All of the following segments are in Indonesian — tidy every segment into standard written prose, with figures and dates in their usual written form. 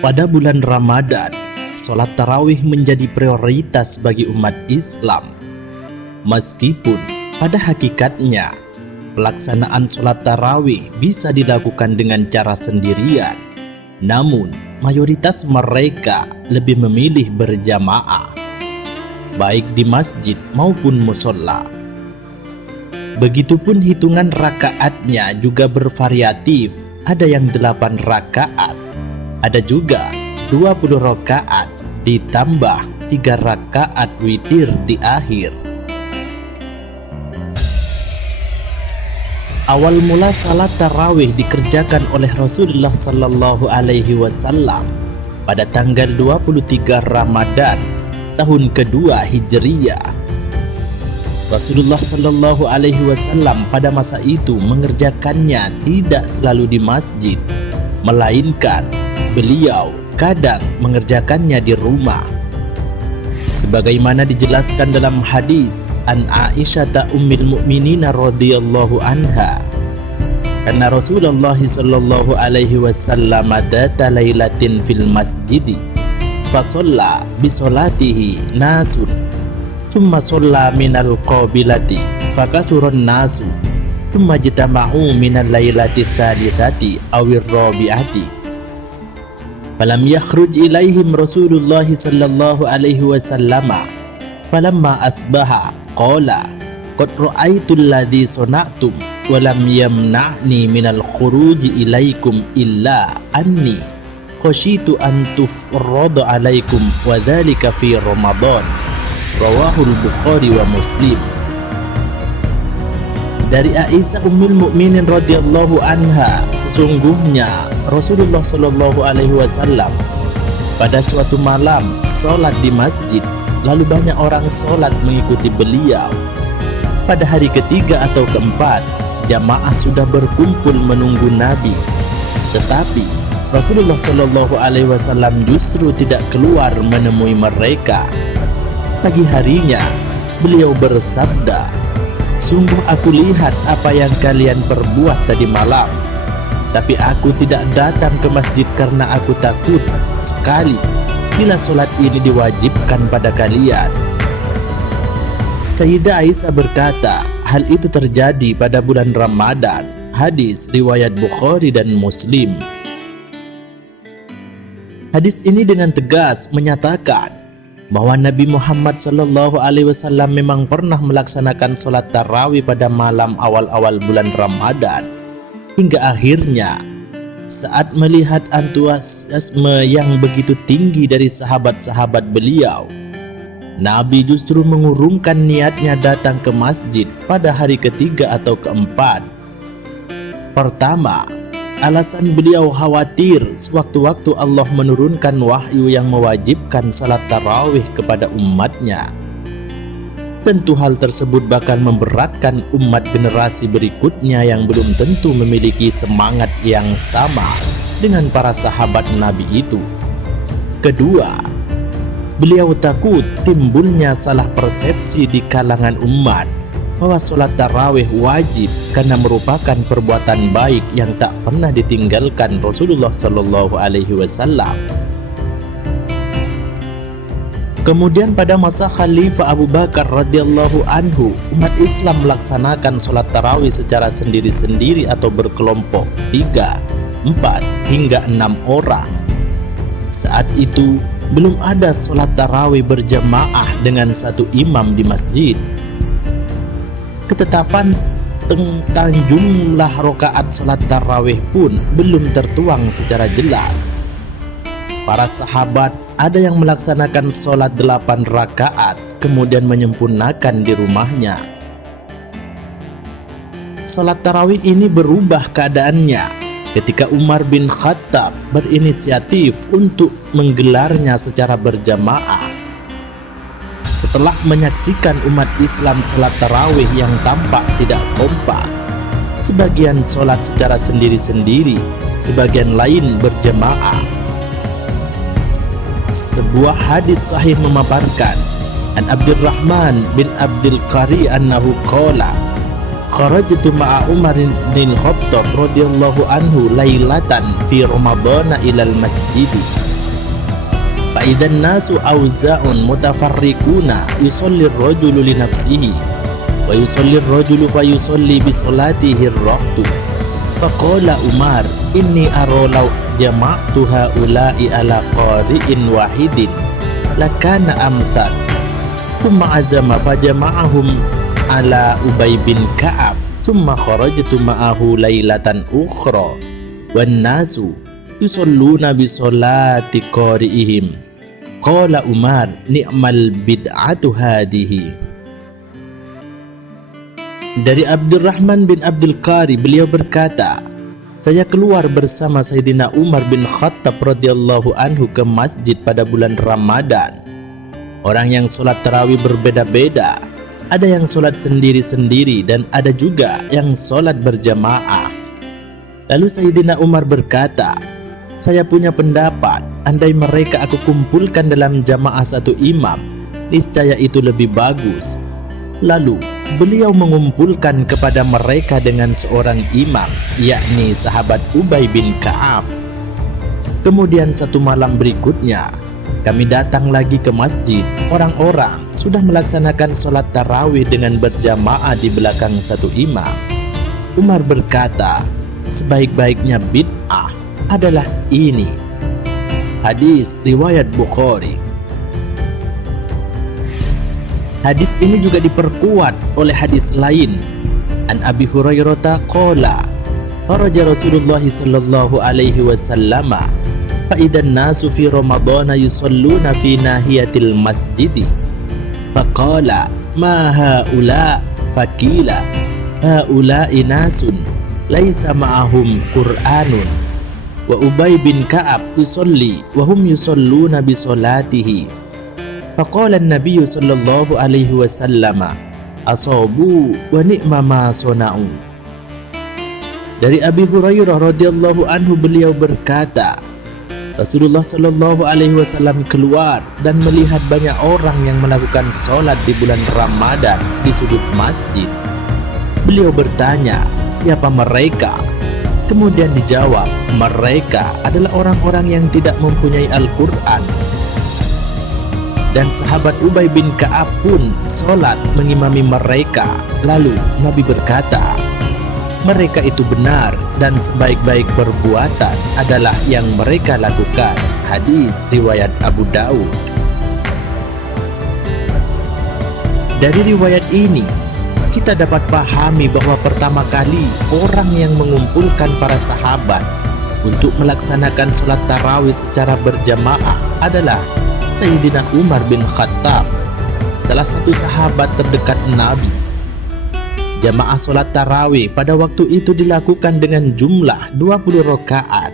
Pada bulan Ramadan, sholat tarawih menjadi prioritas bagi umat Islam. Meskipun pada hakikatnya, pelaksanaan sholat tarawih bisa dilakukan dengan cara sendirian, namun mayoritas mereka lebih memilih berjamaah, baik di masjid maupun musola. Begitupun hitungan rakaatnya juga bervariatif, ada yang 8 rakaat, ada juga 20 rakaat ditambah 3 rakaat witir di akhir. Awal mula salat tarawih dikerjakan oleh Rasulullah Sallallahu Alaihi Wasallam pada tanggal 23 Ramadan tahun kedua Hijriyah. Rasulullah Sallallahu Alaihi Wasallam pada masa itu mengerjakannya tidak selalu di masjid, melainkan beliau kadang mengerjakannya di rumah. Sebagaimana dijelaskan dalam hadis an Aisyah ummul mukminin radhiyallahu anha, karena Rasulullah sallallahu alaihi wasallam data lailatin fil masjid fa shalla bi salatihi nasun thumma shalla minal qabilati fa kathurun nasu thumma jitama'u minal lailati tsalitsati awir rabi'ati. Falam yakhruj ilaihim Rasulullah sallallahu alaihi wasallam falamma asbaha qala qad ra'aitu alladhi sana'tum wa lam yamna'ni minal khuruji ilaikum illa anni khashitu an tufrada alaikum wa dhalika fi Ramadan. Rawahul Bukhari wa Muslim. Dari Aisyah ummul mukminin radhiyallahu anha, sesungguhnya Rasulullah sallallahu alaihi wasallam pada suatu malam sholat di masjid, lalu banyak orang sholat mengikuti beliau. Pada hari ketiga atau keempat, jamaah sudah berkumpul menunggu Nabi, tetapi Rasulullah sallallahu alaihi wasallam justru tidak keluar menemui mereka. Pagi harinya beliau bersabda, "Sungguh aku lihat apa yang kalian perbuat tadi malam, tapi aku tidak datang ke masjid karena aku takut sekali bila sholat ini diwajibkan pada kalian." Sayyidah Aisyah berkata, hal itu terjadi pada bulan Ramadan. Hadis riwayat Bukhari dan Muslim. Hadis ini dengan tegas menyatakan bahwa Nabi Muhammad Sallallahu Alaihi Wasallam memang pernah melaksanakan sholat tarawih pada malam awal-awal bulan Ramadan, hingga akhirnya saat melihat antusiasme yang begitu tinggi dari sahabat-sahabat beliau, Nabi justru mengurungkan niatnya datang ke masjid pada hari ketiga atau keempat. Pertama, alasan beliau khawatir sewaktu-waktu Allah menurunkan wahyu yang mewajibkan salat tarawih kepada umatnya. Tentu hal tersebut bakal memberatkan umat generasi berikutnya yang belum tentu memiliki semangat yang sama dengan para sahabat Nabi itu. Kedua, beliau takut timbulnya salah persepsi di kalangan umat bahwa sholat tarawih wajib karena merupakan perbuatan baik yang tak pernah ditinggalkan Rasulullah Sallallahu Alaihi Wasallam. Kemudian pada masa Khalifah Abu Bakar radhiyallahu anhu, umat Islam melaksanakan sholat tarawih secara sendiri-sendiri atau berkelompok 3, 4 hingga 6 orang. Saat itu belum ada sholat tarawih berjamaah dengan satu imam di masjid. Ketetapan tentang jumlah rakaat salat tarawih pun belum tertuang secara jelas. Para sahabat ada yang melaksanakan sholat 8 rakaat kemudian menyempurnakan di rumahnya. Sholat tarawih ini berubah keadaannya ketika Umar bin Khattab berinisiatif untuk menggelarnya secara berjamaah. Setelah menyaksikan umat Islam sholat tarawih yang tampak tidak kompak, sebagian sholat secara sendiri-sendiri, sebagian lain berjamaah. Sebuah hadis sahih memaparkan an Abdurrahman bin Abdul Qari annahu qala kharajtu ma'a Umar bin Khattab radhiyallahu anhu lailatan fi Ramadhan ilal masjid fa idzan nasu auza'un mutafarriquna yusalli ar-rajulu li nafsihi wa yusalli ar-rajulu fa yusalli bi salatihi ar-raqtu faqala Umar inni ara law jama'tu haula'i ala qari'in wahidin lakana amsal thumma azama fajama'ahum ala Ubay bin Ka'ab thumma kharajtu ma'ahu lailatan ukhra wan nasu yusalluna bi sholati qari'ihim qala Umar ni'mal bid'atu hadihi. Dari Abdurrahman bin Abdul Qari, beliau berkata, saya keluar bersama Sayyidina Umar bin Khattab radhiyallahu anhu ke masjid pada bulan Ramadan. Orang yang sholat tarawih berbeda-beda, ada yang sholat sendiri-sendiri dan ada juga yang sholat berjamaah. Lalu Sayyidina Umar berkata, saya punya pendapat, andai mereka aku kumpulkan dalam jamaah satu imam, niscaya itu lebih bagus. Lalu beliau mengumpulkan kepada mereka dengan seorang imam, yakni sahabat Ubay bin Ka'ab. Kemudian satu malam berikutnya kami datang lagi ke masjid. Orang-orang sudah melaksanakan sholat tarawih dengan berjamaah di belakang satu imam. Umar berkata, sebaik-baiknya bid'ah adalah ini. Hadis riwayat Bukhari. Hadis ini juga diperkuat oleh hadis lain. An Abi Hurairah qala kharaja Rasulullah sallallahu alaihi wasallam fa idan nasu fi Ramadhan yusalluna fi nahiyatil masjid faqala ma haula faqila haula inasun laisa ma'ahum Qur'anun wa Ubay bin Ka'ab yusalli wa hum yusalluna bi salatihi faqala an-nabiy sallallahu alaihi wasallam asabu wa ni'ma ma sana'u. Dari Abi Hurairah radhiyallahu anhu, beliau berkata, Rasulullah sallallahu alaihi wasallam keluar dan melihat banyak orang yang melakukan sholat di bulan Ramadan di sudut masjid. Beliau bertanya, siapa mereka? Kemudian dijawab, mereka adalah orang-orang yang tidak mempunyai Al-Quran. Dan sahabat Ubay bin Ka'ab pun sholat mengimami mereka. Lalu Nabi berkata, mereka itu benar dan sebaik-baik perbuatan adalah yang mereka lakukan. Hadis riwayat Abu Dawud. Dari riwayat ini kita dapat pahami bahwa pertama kali orang yang mengumpulkan para sahabat untuk melaksanakan sholat tarawih secara berjamaah adalah Sayyidina Umar bin Khattab, salah satu sahabat terdekat Nabi. Jamaah sholat tarawih pada waktu itu dilakukan dengan jumlah 20 rakaat,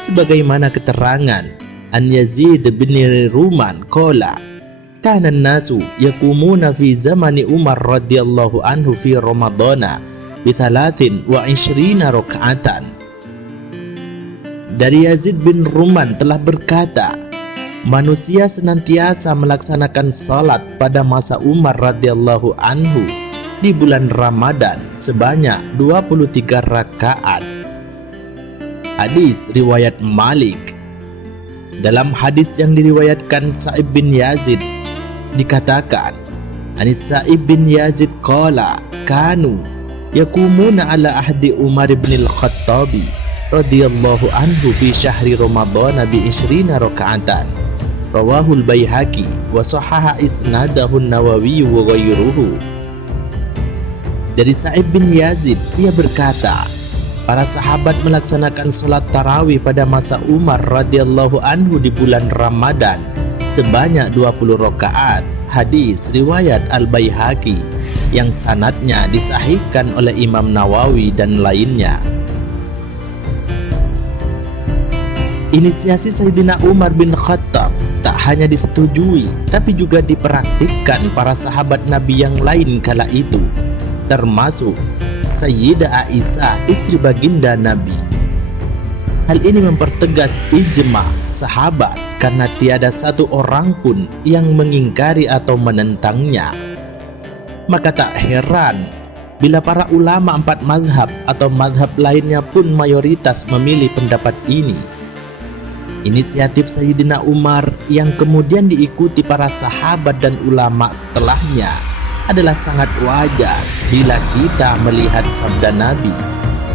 sebagaimana keterangan An Yazid bin Ruman qala kana an-nasu yakumuna fi zamani Umar radhiyallahu anhu fi Ramadhana bi 23 rakaatan. Dari Yazid bin Ruman telah berkata, manusia senantiasa melaksanakan salat pada masa Umar radhiyallahu anhu di bulan Ramadan sebanyak 23 rakaat. Hadis riwayat Malik. Dalam hadis yang diriwayatkan Sa'ib bin Yazid dikatakan, Anis Sa'ib bin Yazid qala kanu yakumuna ala ahdi Umar bin al-Khattabi radhiyallahu anhu fi syahri Ramadhan bi 20 rakaatan. Rawahul Baihaqi wa sahaha isnadahu Nawawi wa ghairuhu. Dari Sa'ib bin Yazid, ia berkata, para sahabat melaksanakan sholat tarawih pada masa Umar radhiyallahu anhu di bulan Ramadan sebanyak 20 rakaat. Hadis riwayat Al-Baihaqi yang sanadnya disahihkan oleh Imam Nawawi dan lainnya. Inisiasi Sayyidina Umar bin Khattab tak hanya disetujui, tapi juga dipraktikkan para sahabat Nabi yang lain kala itu, termasuk Sayyidah Aisyah, istri baginda Nabi. Hal ini mempertegas ijma sahabat karena tiada satu orang pun yang mengingkari atau menentangnya. Maka tak heran bila para ulama 4 mazhab atau mazhab lainnya pun mayoritas memilih pendapat ini. Inisiatif Sayyidina Umar yang kemudian diikuti para sahabat dan ulama setelahnya adalah sangat wajar bila kita melihat sabda Nabi,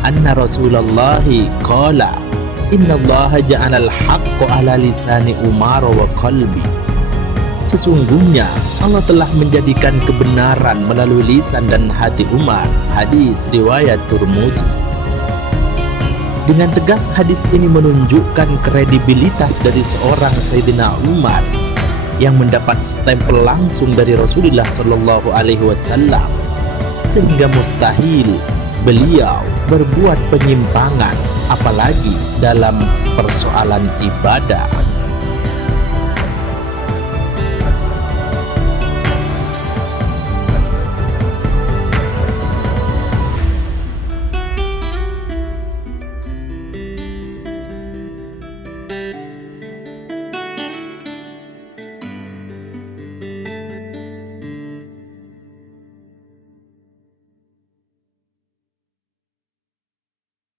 anna Rasulullahi qala innallaha ja'alal haqqo ala lisani Umar wa qalbi. Sesungguhnya Allah telah menjadikan kebenaran melalui lisan dan hati Umar. Hadis riwayat Tirmidzi. Dengan tegas hadis ini menunjukkan kredibilitas dari seorang Sayyidina Umar yang mendapat stempel langsung dari Rasulullah Shallallahu Alaihi Wasallam, sehingga mustahil beliau berbuat penyimpangan apalagi dalam persoalan ibadah.